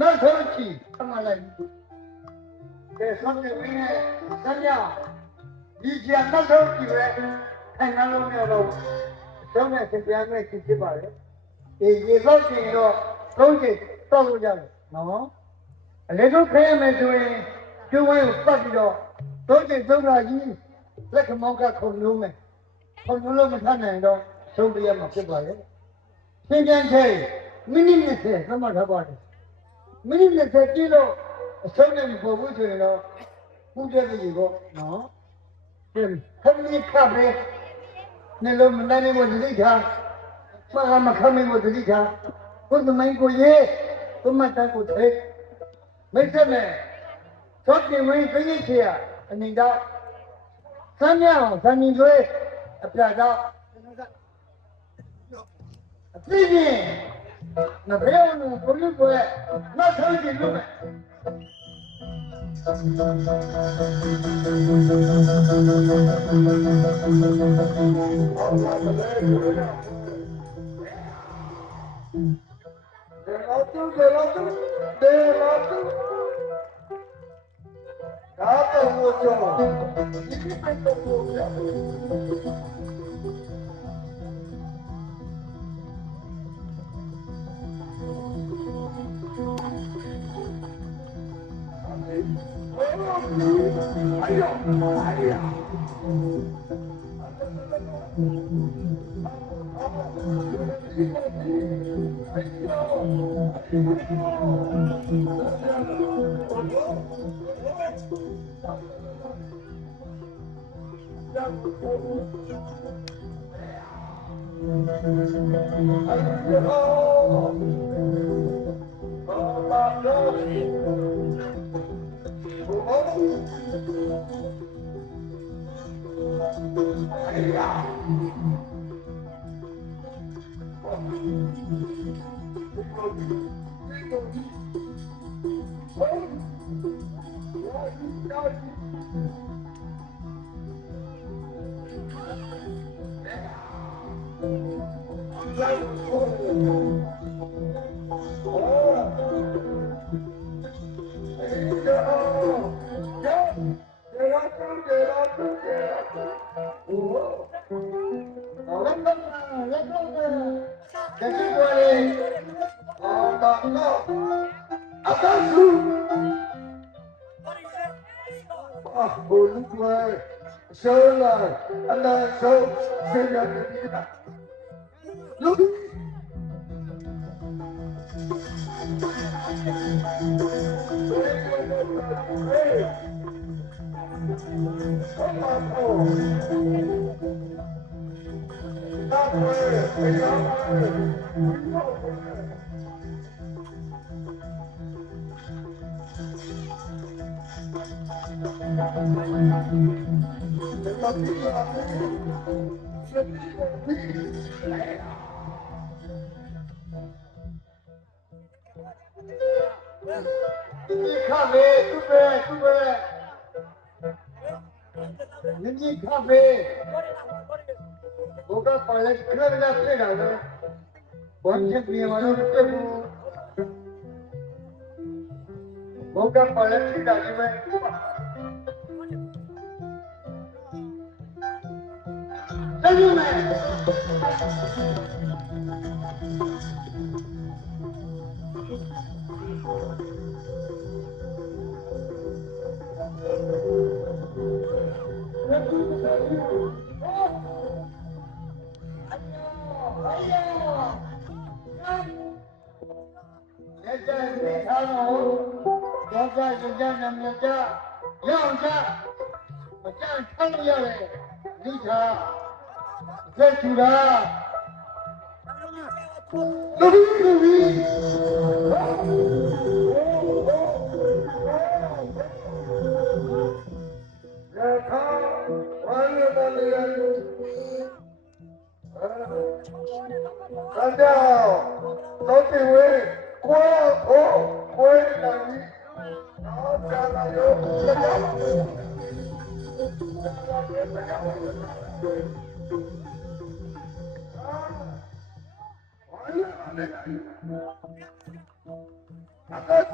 နောက်ဆုံးချီအမှလိုက်ကဲဆုံးနေဝင်းနဲ့စမ်းရဒီချာနောက်ဆုံးချီပဲထိုင်နှလုံးရတော့ကျောင်းနဲ့ပြန်မဲ့ချီဖြစ်ပါလေဒီတော့ကျင်တော့သုံးချီတောက်လို့ရတယ်နော်အလေတို့ခဲရမယ်ဆိုရင်ကျွန်းဝဲကိုပတ်ပြီးတော့သုံးချီသုံးတာကြီးလက်ခမောင်းကခုံလုံးမယ်ခုံလုံးမထနိုင်တော့ဆုံးပြရမှာဖြစ်ပါလေသင်္ကြန်ထဲမိနစ်20သတ်မှတ်ထားပါတယ်မိနစ်20ကြည့်လို့အဆုံးနဲ့မပေါ်ဘူးဆိုရင်တော့ပူတဲ့ကြီးပေါ့နော်ဒီခမင်းခပဲနေလို့မနိုင်ဘူးတတိထားမခမင်းကိုတတိထားဘုသမိုင်းကိုရေးဘုမတန်ကိုထဲမိတ်ဆက်နဲ့သောတင်ဝင်းပြည့်ချေရအနေတော့စမ်းမြောင်စံမြင်သွေးအပြတ်တော့အပြည့်ချင်းငါဘယ်လိုကိုလူကိုနောက်ဆုံးကြည့်လို့မယ်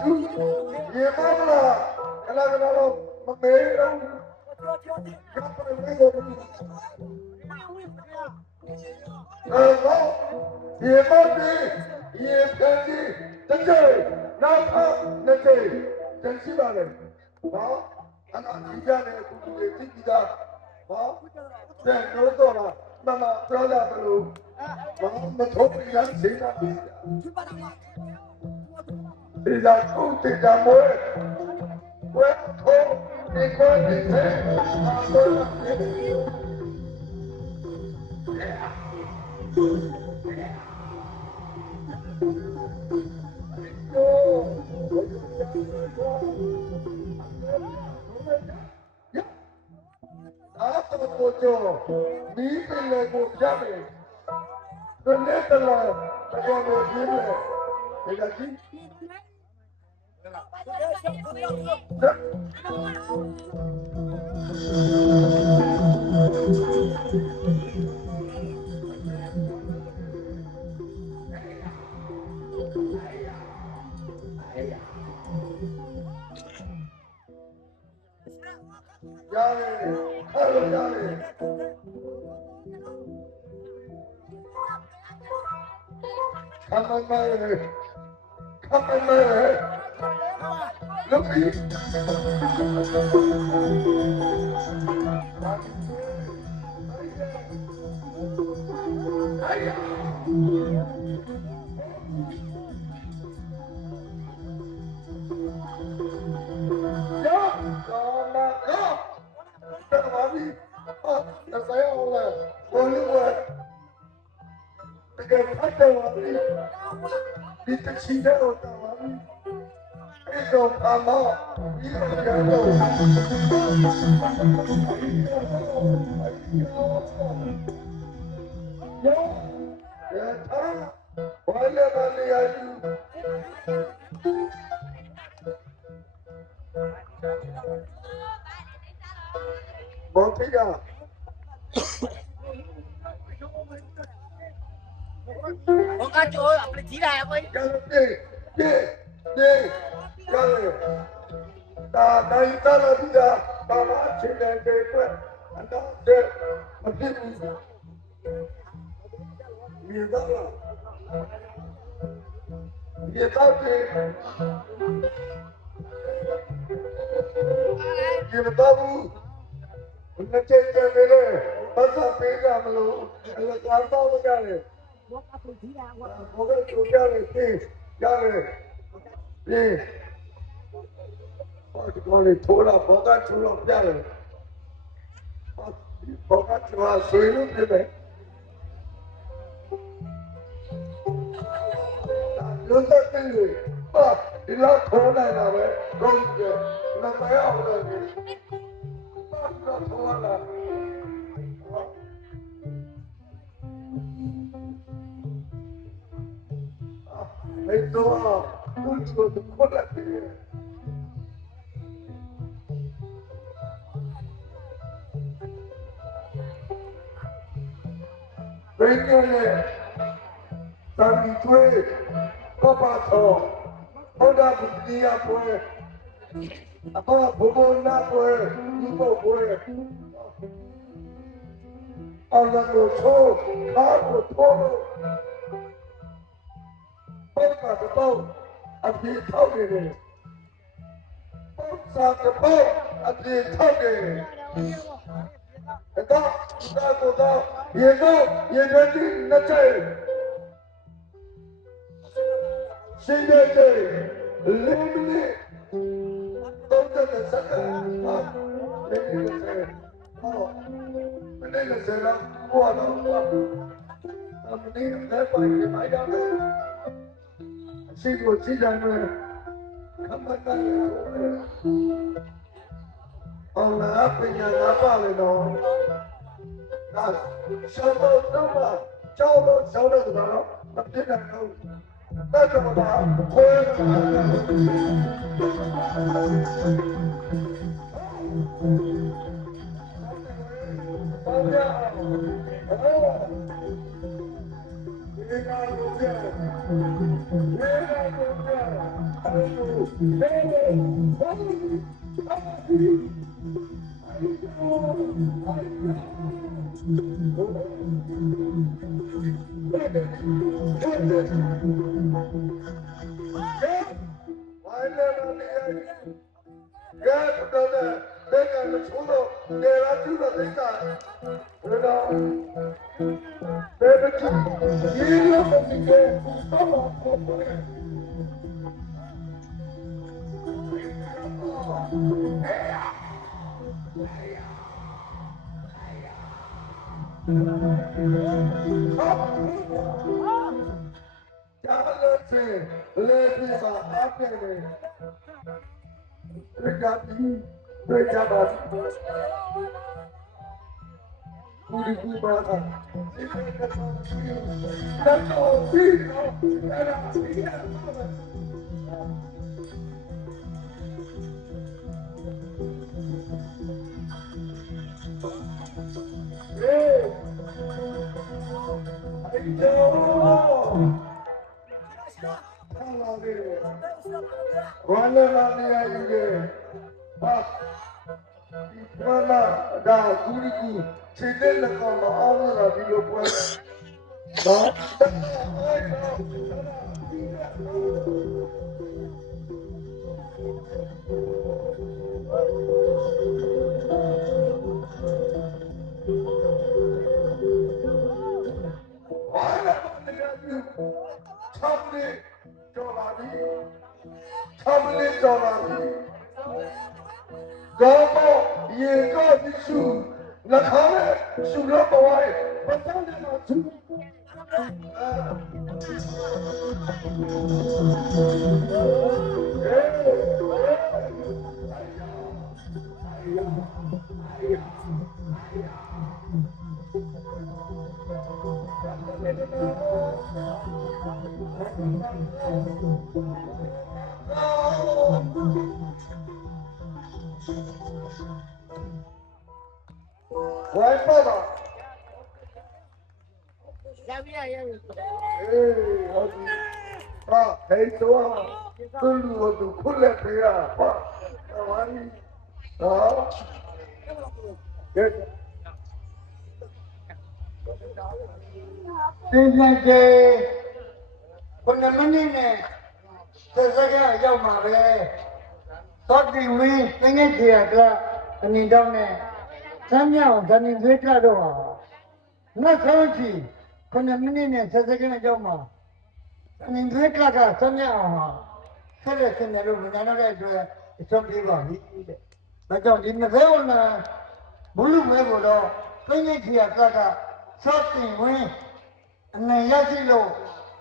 သူရေမလားကလာတော့မမေးတော့ကပ်ပလေးကိုရေမပြီးရေပန်းကြီးတကယ်နောက်နေကြတယ်ရှိပါလေဟောအနာကြီးကြတဲ့ကုတူလေးသိကြတာဟောတဲ့လို့တော့မမပြောတာဘလို့ဘာမထုတ်ပြန်စေတာဒီကကုတေကမွေးဝဲထိုးဒီကိုဒီစေအပေါ်မီးပင်လေကိုပြမယ်။ဒီနေ့တလားတော်တော်ကြီးလေ။ဒီကကြီးရတယ်အဲ့လိုရတယ်ခမမlook at थोड़ा बोगा चूल्हा प्यार बोगा चूल्हा सोइलू पे लोटा तेरे इला थोड़ा ना वे रोज के ना मैं आऊँगा नहीं ना थोड़ा ना मैं तो कुछ तो खोला नहीं Bengale, Tami Tue, Papa Tho, Oda Budia Pue, Apa Bobo Na Pue, Ibo Pue, Alamo Tho, Kapo Tho, Boka the Boat, and the Toggy, Boka the Boat, and the Toggy. ये नदी नचे सीधे से लेमने तो ने सका मैंने से ना हुआ ना हमने नहीं पाई भाई जान सीधो सीधा में हम बता और ना पे ना पाले ना sao đâu đâu mà cháu đâu đó tập thế này đâu ta cho mà bảo thôi bao nhiêu thế nào cũng được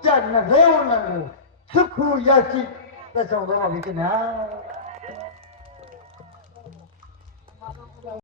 Chắc là thế nào xuất khu giá trị ta sống đó là cái nào